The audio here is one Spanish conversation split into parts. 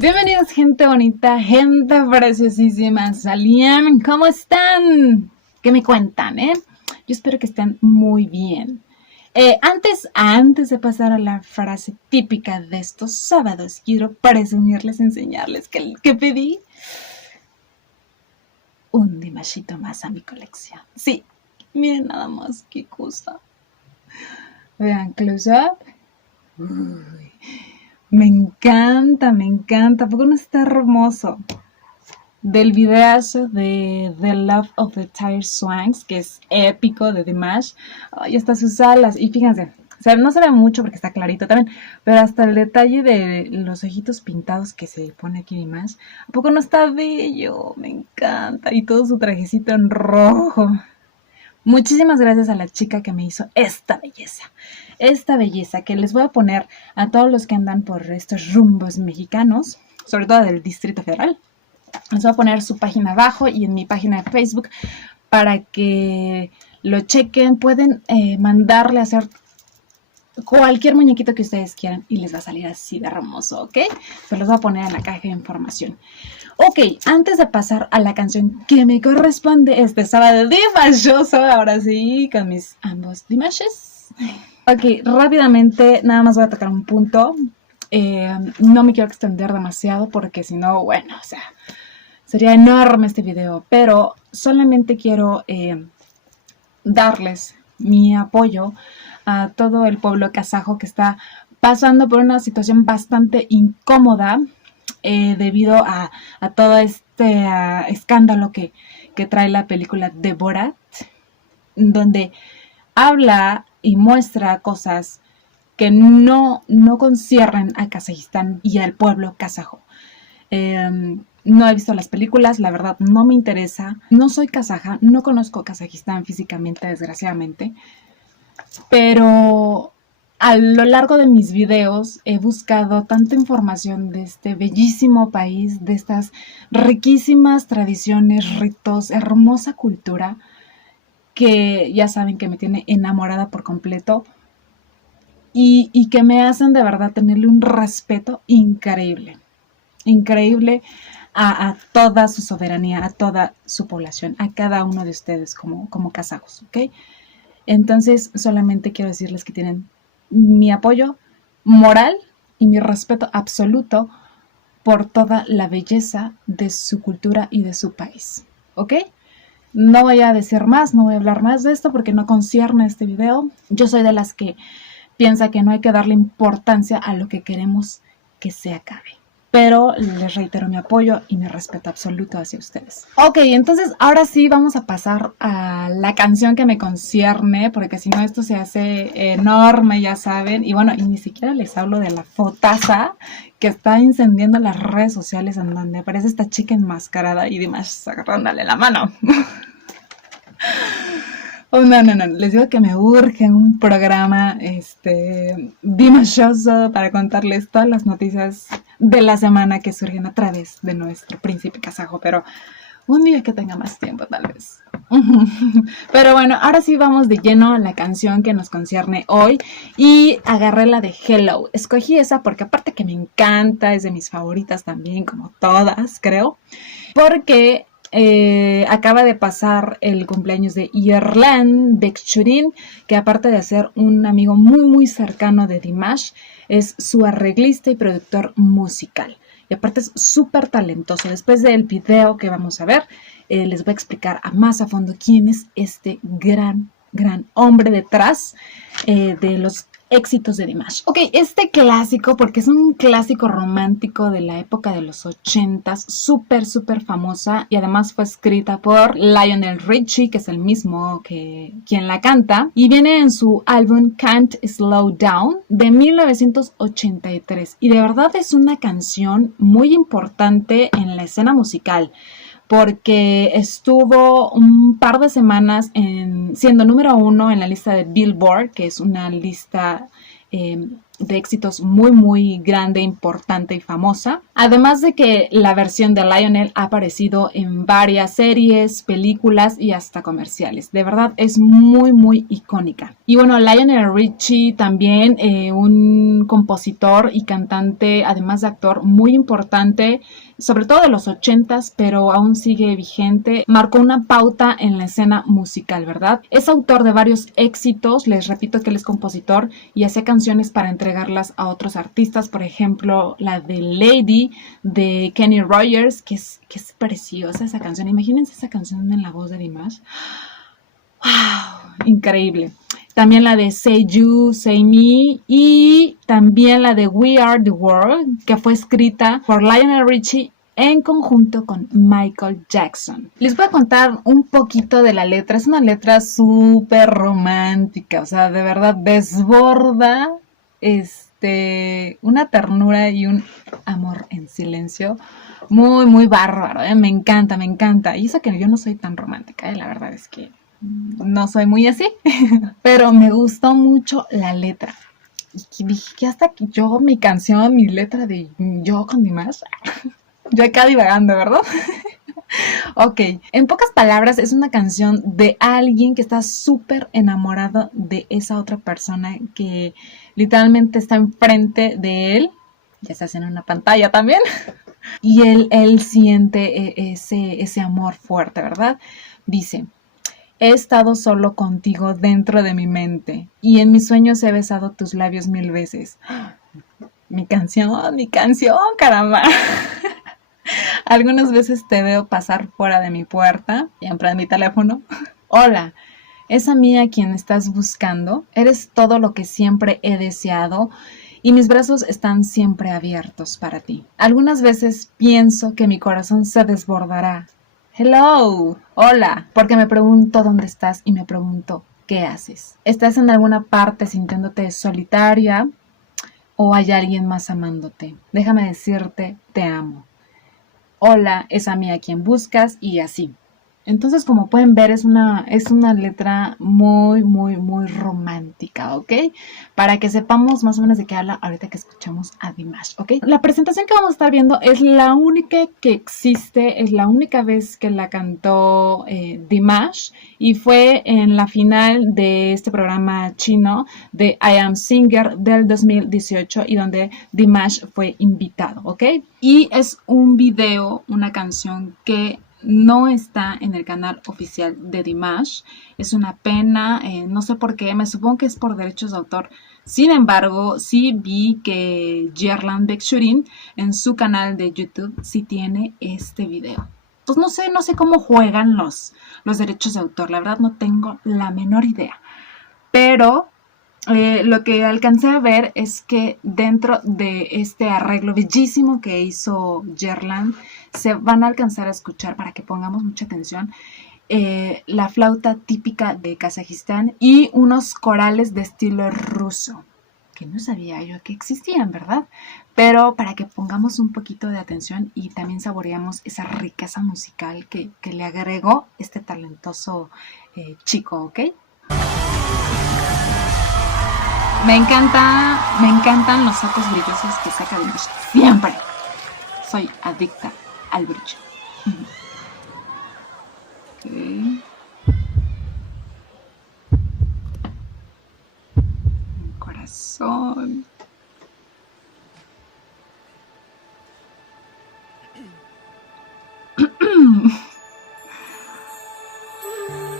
Bienvenidos, gente bonita, gente preciosísima. Salían, ¿cómo están? ¿Qué me cuentan, Yo espero que estén muy bien. Antes de pasar a la frase típica de estos sábados, quiero presumirles, enseñarles que pedí un Dimashito más a mi colección. Sí, miren nada más qué cosa. Vean, close up. Uy, me encanta, me encanta. ¿Por qué no está hermoso? Del videazo de The Love of the Tire Swanks, que es épico de Dimash. Ay, hasta sus alas. Y fíjense, o sea, no se ve mucho porque está clarito también, pero hasta el detalle de los ojitos pintados que se pone aquí Dimash. ¿A poco no está bello? Me encanta. Y todo su trajecito en rojo. Muchísimas gracias a la chica que me hizo esta belleza. Esta belleza que les voy a poner a todos los que andan por estos rumbos mexicanos, sobre todo del Distrito Federal. Les voy a poner su página abajo y en mi página de Facebook para que lo chequen. Pueden mandarle a hacer cualquier muñequito que ustedes quieran y les va a salir así de hermoso, ¿ok? Se los voy a poner en la caja de información. Ok, antes de pasar a la canción que me corresponde este sábado dimashoso, ahora sí, con mis ambos dimashes. Ok, rápidamente, nada más voy a tocar un punto. No me quiero extender demasiado porque si no, bueno, o sea, sería enorme este video, pero solamente quiero darles mi apoyo a todo el pueblo kazajo que está pasando por una situación bastante incómoda debido a todo este escándalo que trae la película de Borat, donde habla y muestra cosas que no conciernen a Kazajistán y al pueblo kazajo. No he visto las películas, la verdad no me interesa. No soy kazaja, no conozco Kazajistán físicamente, desgraciadamente. Pero a lo largo de mis videos he buscado tanta información de este bellísimo país, de estas riquísimas tradiciones, ritos, hermosa cultura, que ya saben que me tiene enamorada por completo y que me hacen de verdad tenerle un respeto increíble. Increíble a toda su soberanía, a toda su población, a cada uno de ustedes como kazajos, ¿ok? Entonces solamente quiero decirles que tienen mi apoyo moral y mi respeto absoluto por toda la belleza de su cultura y de su país, ¿ok? No voy a decir más, no voy a hablar más de esto porque no concierne este video. Yo soy de las que piensa que no hay que darle importancia a lo que queremos que se acabe. Pero les reitero mi apoyo y mi respeto absoluto hacia ustedes. Ok, entonces ahora sí vamos a pasar a la canción que me concierne, porque si no esto se hace enorme, ya saben. Y bueno, y ni siquiera les hablo de la fotaza que está incendiando las redes sociales en donde aparece esta chica enmascarada y demás agarrándole la mano. Oh, no, les digo que me urge un programa dimashoso para contarles todas las noticias de la semana que surgen a través de nuestro príncipe kazajo, pero un día que tenga más tiempo tal vez. Pero bueno, ahora sí vamos de lleno a la canción que nos concierne hoy y agarré la de Hello. Escogí esa porque aparte que me encanta, es de mis favoritas también, como todas creo, porque acaba de pasar el cumpleaños de Yerlan Bekchurin, que aparte de ser un amigo muy cercano de Dimash, es su arreglista y productor musical. Y aparte es súper talentoso. Después del video que vamos a ver, les voy a explicar más a fondo quién es este gran hombre detrás de los éxitos de Dimash. Ok, este clásico, porque es un clásico romántico de la época de los 80s, súper famosa, y además fue escrita por Lionel Richie, que es el mismo que quien la canta, y viene en su álbum Can't Slow Down de 1983, y de verdad es una canción muy importante en la escena musical, porque estuvo un par de semanas siendo número 1 en la lista de Billboard, que es una lista de éxitos muy muy grande, importante y famosa. Además de que la versión de Lionel ha aparecido en varias series, películas y hasta comerciales. De verdad es muy muy icónica. Y bueno, Lionel Richie también un compositor y cantante, además de actor, muy importante, sobre todo de los 80s, pero aún sigue vigente. Marcó una pauta en la escena musical, ¿verdad? Es autor de varios éxitos, les repito que él es compositor y hace canciones para entregarlas a otros artistas, por ejemplo, la de Lady de Kenny Rogers, que es preciosa esa canción. Imagínense esa canción en la voz de Dimash. ¡Wow! Increíble. También la de Say You, Say Me y también la de We Are the World, que fue escrita por Lionel Richie en conjunto con Michael Jackson. Les voy a contar un poquito de la letra. Es una letra súper romántica, o sea, de verdad desborda una ternura y un amor en silencio muy, muy bárbaro, ¿eh? Me encanta, me encanta. Y eso que yo no soy tan romántica, ¿eh? La verdad es que no soy muy así, pero me gustó mucho la letra. Y dije que hasta que yo, mi canción, mi letra de yo con Dimash, yo acá divagando, ¿verdad? Ok, en pocas palabras es una canción de alguien que está súper enamorado de esa otra persona que literalmente está enfrente de él, ya se hace en una pantalla también, y él siente ese amor fuerte, ¿verdad? Dice: he estado solo contigo dentro de mi mente y en mis sueños he besado tus labios 1000 veces. Mi canción, caramba. Algunas veces te veo pasar fuera de mi puerta, siempre en mi teléfono. Hola, ¿es a mí a quien estás buscando? Eres todo lo que siempre he deseado y mis brazos están siempre abiertos para ti. Algunas veces pienso que mi corazón se desbordará. Hello, hola, porque me pregunto dónde estás y me pregunto qué haces. ¿Estás en alguna parte sintiéndote solitaria o hay alguien más amándote? Déjame decirte, te amo. Hola, es a mí a quien buscas y así. Entonces, como pueden ver, es una letra muy, muy, muy romántica, ¿ok? Para que sepamos más o menos de qué habla ahorita que escuchamos a Dimash, ¿ok? La presentación que vamos a estar viendo es la única que existe, es la única vez que la cantó Dimash y fue en la final de este programa chino de I Am Singer del 2018 y donde Dimash fue invitado, ¿ok? Y es un video, una canción que no está en el canal oficial de Dimash. Es una pena, no sé por qué, me supongo que es por derechos de autor. Sin embargo, sí vi que Yerlan Bekshurin en su canal de YouTube sí tiene este video. Pues no sé cómo juegan los derechos de autor, la verdad no tengo la menor idea. Pero lo que alcancé a ver es que dentro de este arreglo bellísimo que hizo Yerlan, se van a alcanzar a escuchar, para que pongamos mucha atención, la flauta típica de Kazajistán y unos corales de estilo ruso, que no sabía yo que existían, ¿verdad? Pero para que pongamos un poquito de atención y también saboreamos esa riqueza musical que le agregó este talentoso chico, ¿ok? Me encantan los ojos brillosos que saca Dimash. Siempre soy adicta al brillo. Okay. Un corazón.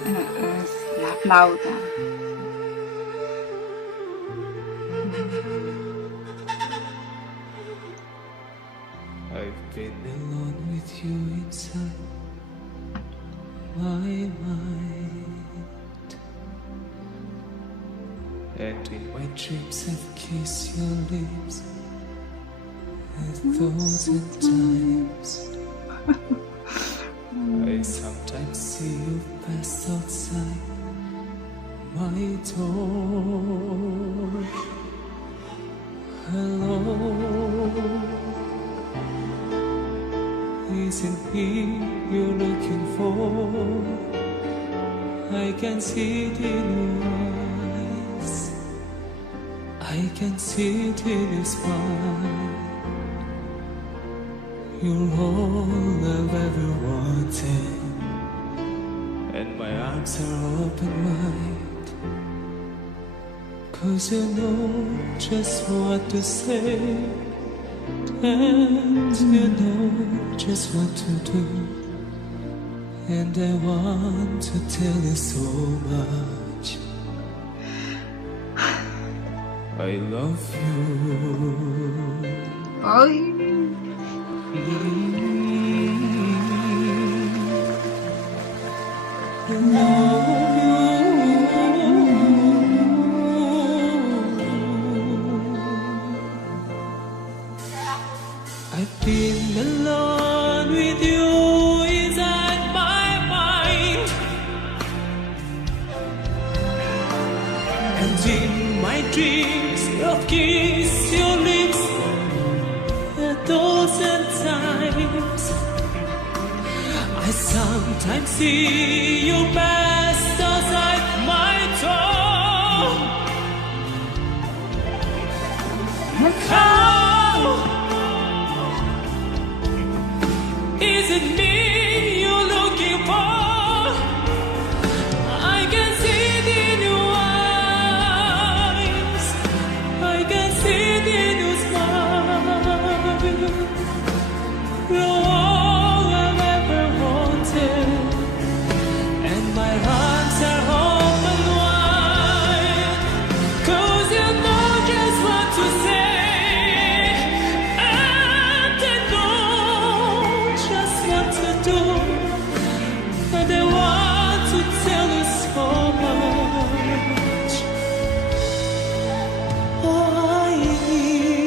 Es la flauta. I've been alone with you inside my mind, and in my dreams I've kissed your lips 1,000 times. I sometimes see you pass outside my door. Hello, isn't he you're looking for? I can see it in your eyes. I can see it in your smile. You're all I've ever wanted, and my arms are open wide. 'Cause you know just what to say, and you know just what to do. And I want to tell you so much. I love you. Ay, I love you. I've been alone with you inside my mind, and in my dreams I'll kiss your lips 1,000 times. I sometimes see you best outside my door. How is it me you're looking for? I can see it in your eyes, I can see it in your smile. You're all I've ever wanted, and my arms are open wide. 'Cause you know just what to say, and I know just what to do. And I want to tell you so much. Oh, I need.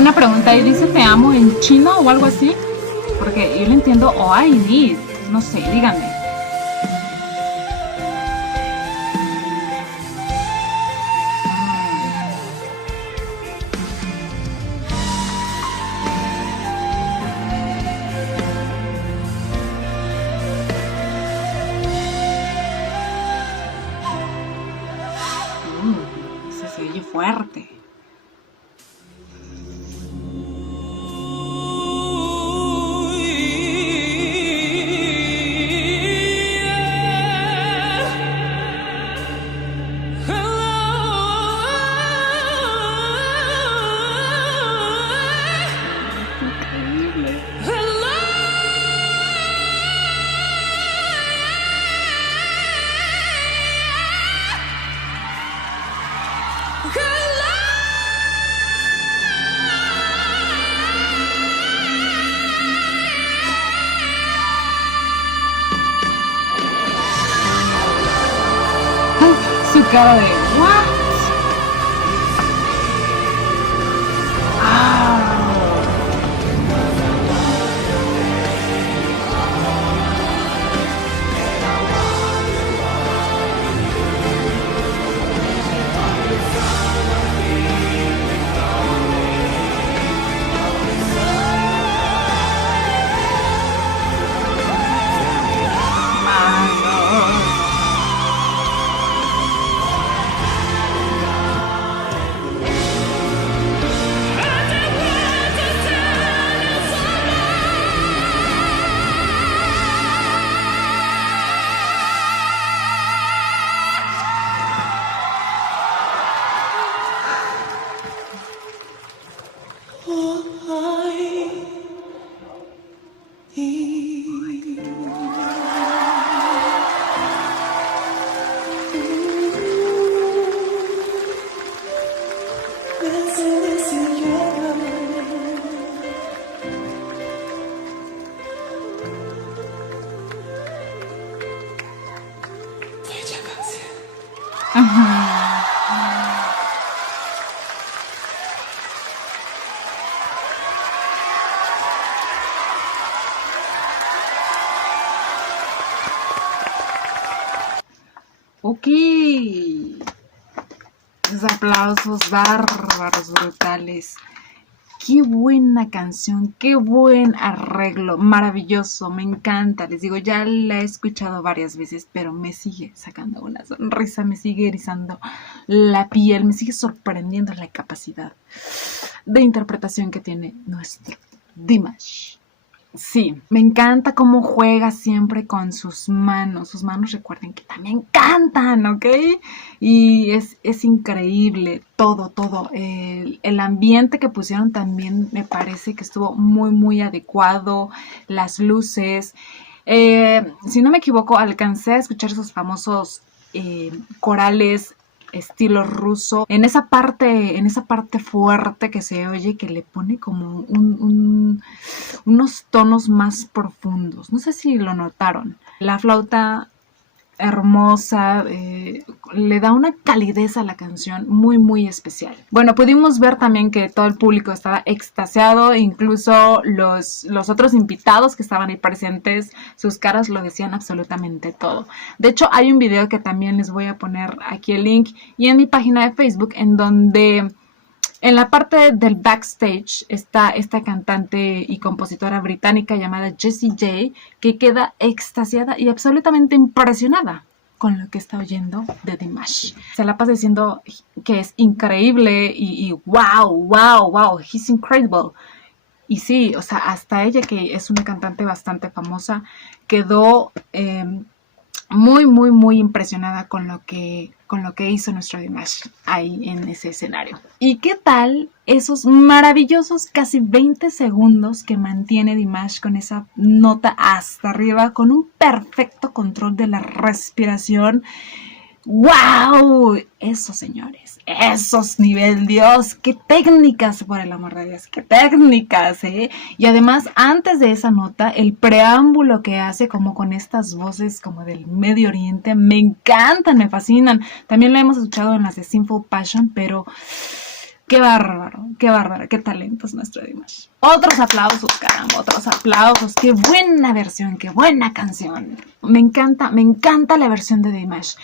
una pregunta ahí dice te amo en chino o algo así, porque yo le entiendo o I need, no sé, díganme. Eso se oye fuerte. Su cara de what? Ok. Esos aplausos bárbaros, brutales. qué buena canción, qué buen arreglo, maravilloso, me encanta. Les digo, ya la he escuchado varias veces, pero me sigue sacando una sonrisa, me sigue erizando la piel, me sigue sorprendiendo la capacidad de interpretación que tiene nuestro Dimash. Sí, me encanta cómo juega siempre con sus manos. Sus manos, recuerden que también cantan, ¿ok? Y es increíble todo. El ambiente que pusieron también me parece que estuvo muy, muy adecuado. Las luces. Si no me equivoco, alcancé a escuchar esos famosos corales estilo ruso, en esa parte fuerte que se oye, que le pone como unos tonos más profundos. No sé si lo notaron. La flauta hermosa, le da una calidez a la canción muy, muy especial. Bueno, pudimos ver también que todo el público estaba extasiado, incluso los otros invitados que estaban ahí presentes, sus caras lo decían absolutamente todo. De hecho, hay un video que también les voy a poner aquí el link y en mi página de Facebook, en donde en la parte del backstage está esta cantante y compositora británica llamada Jessie J, que queda extasiada y absolutamente impresionada con lo que está oyendo de Dimash. Se la pasa diciendo que es increíble y wow, he's incredible. Y sí, o sea, hasta ella, que es una cantante bastante famosa, quedó muy, muy, muy impresionada con lo que hizo nuestro Dimash ahí en ese escenario. ¿Y qué tal esos maravillosos casi 20 segundos que mantiene Dimash con esa nota hasta arriba, con un perfecto control de la respiración? ¡Wow! Esos, señores, esos nivel, Dios, qué técnicas, por el amor de Dios, qué técnicas, ¿eh? Y además, antes de esa nota, el preámbulo que hace como con estas voces como del Medio Oriente, me encantan, me fascinan. También lo hemos escuchado en las de Sinful Passion, pero qué bárbaro, qué talento es nuestro Dimash. Otros aplausos, caramba, otros aplausos. Qué buena versión, qué buena canción. Me encanta la versión de Dimash.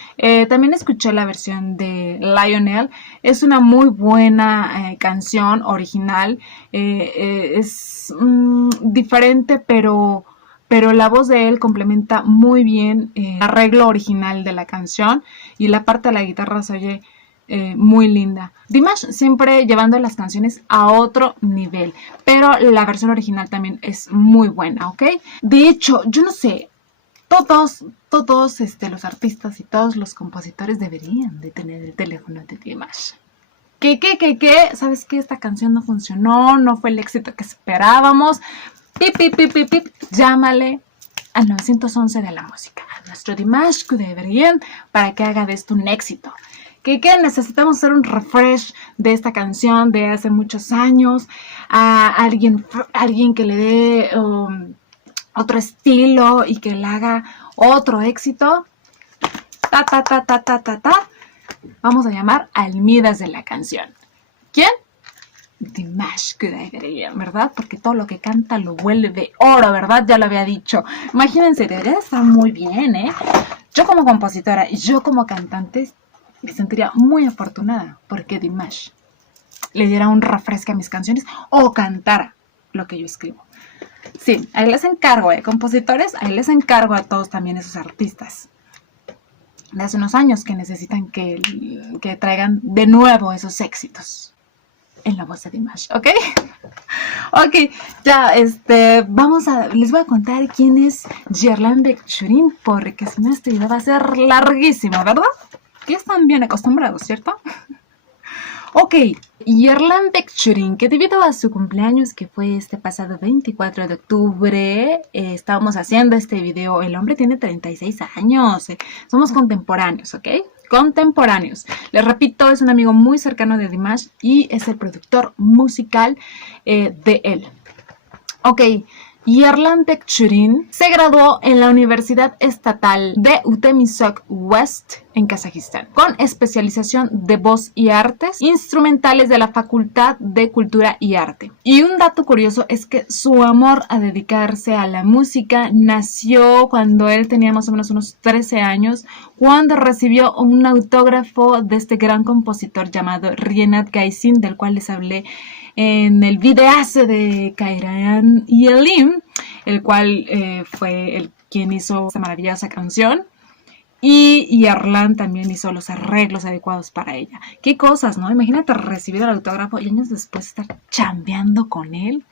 También escuché la versión de Lionel. Es una muy buena canción original. Es diferente, pero la voz de él complementa muy bien el arreglo original de la canción. Y la parte de la guitarra se oye muy linda. Dimash siempre llevando las canciones a otro nivel, pero la versión original también es muy buena, ¿ok? De hecho, yo no sé, todos los artistas y todos los compositores deberían de tener el teléfono de Dimash. ¿Qué? ¿Sabes qué? Esta canción no funcionó, no fue el éxito que esperábamos. Pip. Llámale al 911 de la música, a nuestro Dimash Kudaibergen, para que haga de esto un éxito. ¿Qué? Necesitamos hacer un refresh de esta canción de hace muchos años, a alguien que le dé otro estilo y que le haga otro éxito. Vamos a llamar al Midas de la canción. ¿Quién? Dimash Kudaibergen, ¿verdad? Porque todo lo que canta lo vuelve oro, ¿verdad? Ya lo había dicho. Imagínense, debería estar muy bien, ¿eh? Yo como compositora y yo como cantante me sentiría muy afortunada porque Dimash le diera un refresco a mis canciones o cantara lo que yo escribo. Sí, ahí les encargo, compositores, ahí les encargo a todos también esos artistas de hace unos años que necesitan que traigan de nuevo esos éxitos en la voz de Dimash, ¿ok? Ok, ya, les voy a contar quién es Yerlan Bekchurin, porque si no este video va a ser larguísimo, ¿verdad? Que están bien acostumbrados, ¿cierto? Ok, Yerlan Bekchurin, que debido a su cumpleaños, que fue este pasado 24 de octubre, estábamos haciendo este video. El hombre tiene 36 años, somos contemporáneos, ¿ok? Contemporáneos. Les repito, es un amigo muy cercano de Dimash y es el productor musical de él. Ok, Yerlan Bekchurin se graduó en la Universidad Estatal de Utemisok West en Kazajistán, con especialización de voz y artes instrumentales de la Facultad de Cultura y Arte. Y un dato curioso es que su amor a dedicarse a la música nació cuando él tenía más o menos unos 13 años, cuando recibió un autógrafo de este gran compositor llamado Rienat Gaisin, del cual les hablé en el videazo de Kairan Yelim, el cual fue quien hizo esta maravillosa canción. Y Yerlan también hizo los arreglos adecuados para ella. Qué cosas, ¿no? Imagínate recibir el autógrafo y años después estar chambeando con él.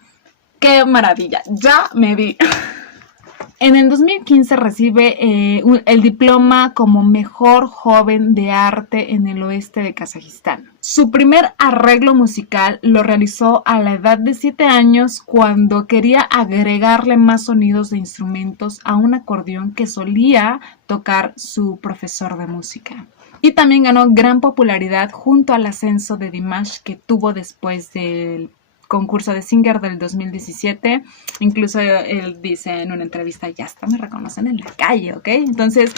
¡Qué maravilla! Ya me vi. En el 2015 recibe el diploma como mejor joven de arte en el oeste de Kazajistán. Su primer arreglo musical lo realizó a la edad de 7 años cuando quería agregarle más sonidos de instrumentos a un acordeón que solía tocar su profesor de música. Y también ganó gran popularidad junto al ascenso de Dimash que tuvo después del concurso de Singer del 2017. Incluso él dice en una entrevista, ya hasta me reconocen en la calle, ¿ok? Entonces,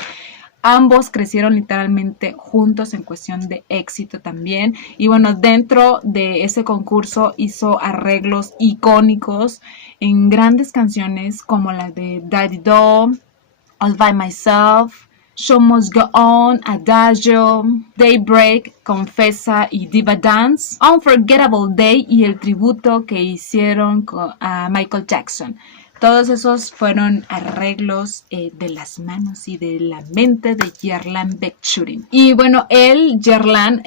ambos crecieron literalmente juntos en cuestión de éxito también. Y bueno, dentro de ese concurso hizo arreglos icónicos en grandes canciones como la de Daddy Do, All By Myself, Show Must Go On, Adagio, Daybreak, Confessa y Diva Dance, Unforgettable Day y el tributo que hicieron a Michael Jackson. Todos esos fueron arreglos de las manos y de la mente de Yerlan Bekchurin. Y bueno, Yerlan,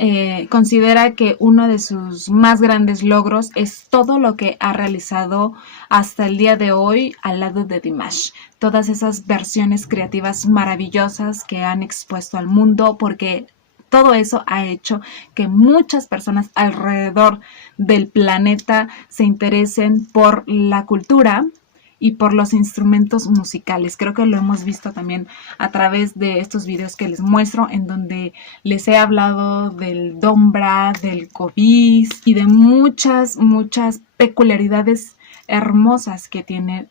considera que uno de sus más grandes logros es todo lo que ha realizado hasta el día de hoy al lado de Dimash. Todas esas versiones creativas maravillosas que han expuesto al mundo, porque todo eso ha hecho que muchas personas alrededor del planeta se interesen por la cultura y por los instrumentos musicales. Creo que lo hemos visto también a través de estos videos que les muestro, en donde les he hablado del dombra, del kovis y de muchas peculiaridades hermosas que tiene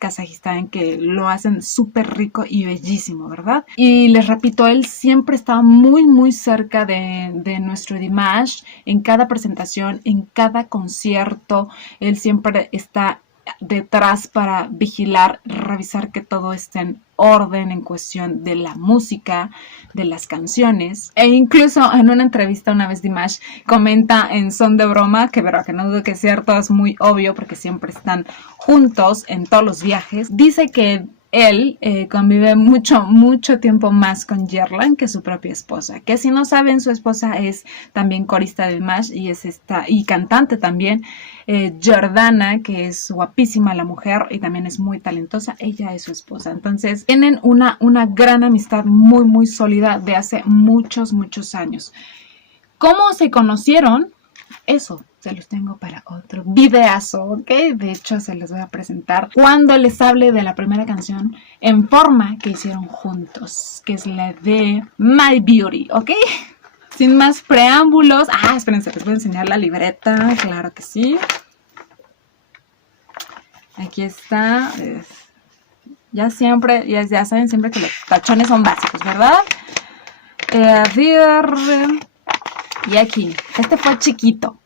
Kazajistán, que lo hacen súper rico y bellísimo, ¿verdad? Y les repito, él siempre está muy cerca de nuestro Dimash. En cada presentación, en cada concierto, él siempre está detrás para vigilar, revisar que todo esté en orden en cuestión de la música, de las canciones. E incluso en una entrevista una vez Dimash comenta en son de broma, que verdad que no dudo que es cierto, es muy obvio porque siempre están juntos en todos los viajes. Dice que él convive mucho tiempo más con Yerlan que su propia esposa, que si no saben, su esposa es también corista de Dimash y cantante también, Jordana, que es guapísima la mujer y también es muy talentosa. Ella es su esposa. Entonces tienen una gran amistad muy sólida de hace muchos años. ¿Cómo se conocieron? Eso se los tengo para otro videazo, ¿ok? De hecho, se los voy a presentar cuando les hable de la primera canción en forma que hicieron juntos, que es la de My Beauty, ¿ok? Sin más preámbulos. Espérense, les voy a enseñar la libreta, claro que sí. Aquí está. Ya saben siempre que los tachones son básicos, ¿verdad? A ver. Y aquí, este fue chiquito.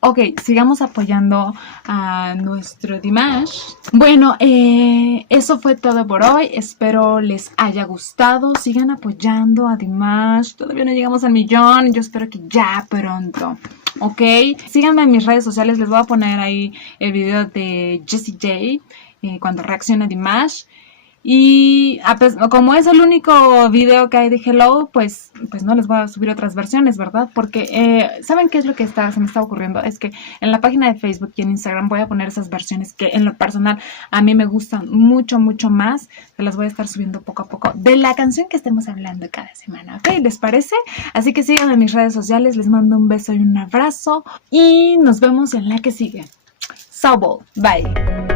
Ok, sigamos apoyando a nuestro Dimash. Bueno, eso fue todo por hoy. Espero les haya gustado. Sigan apoyando a Dimash. Todavía no llegamos al 1,000,000. Yo espero que ya pronto. Ok, síganme en mis redes sociales. Les voy a poner ahí el video de Jessie J cuando reacciona a Dimash. Y como es el único video que hay de Hello, pues no les voy a subir otras versiones, ¿verdad? Porque, ¿saben qué es lo que se me está ocurriendo? Es que en la página de Facebook y en Instagram voy a poner esas versiones que en lo personal a mí me gustan mucho más. Se las voy a estar subiendo poco a poco de la canción que estemos hablando cada semana, ¿ok? ¿Les parece? Así que síganme en mis redes sociales, les mando un beso y un abrazo y nos vemos en la que sigue. Sobol, bye.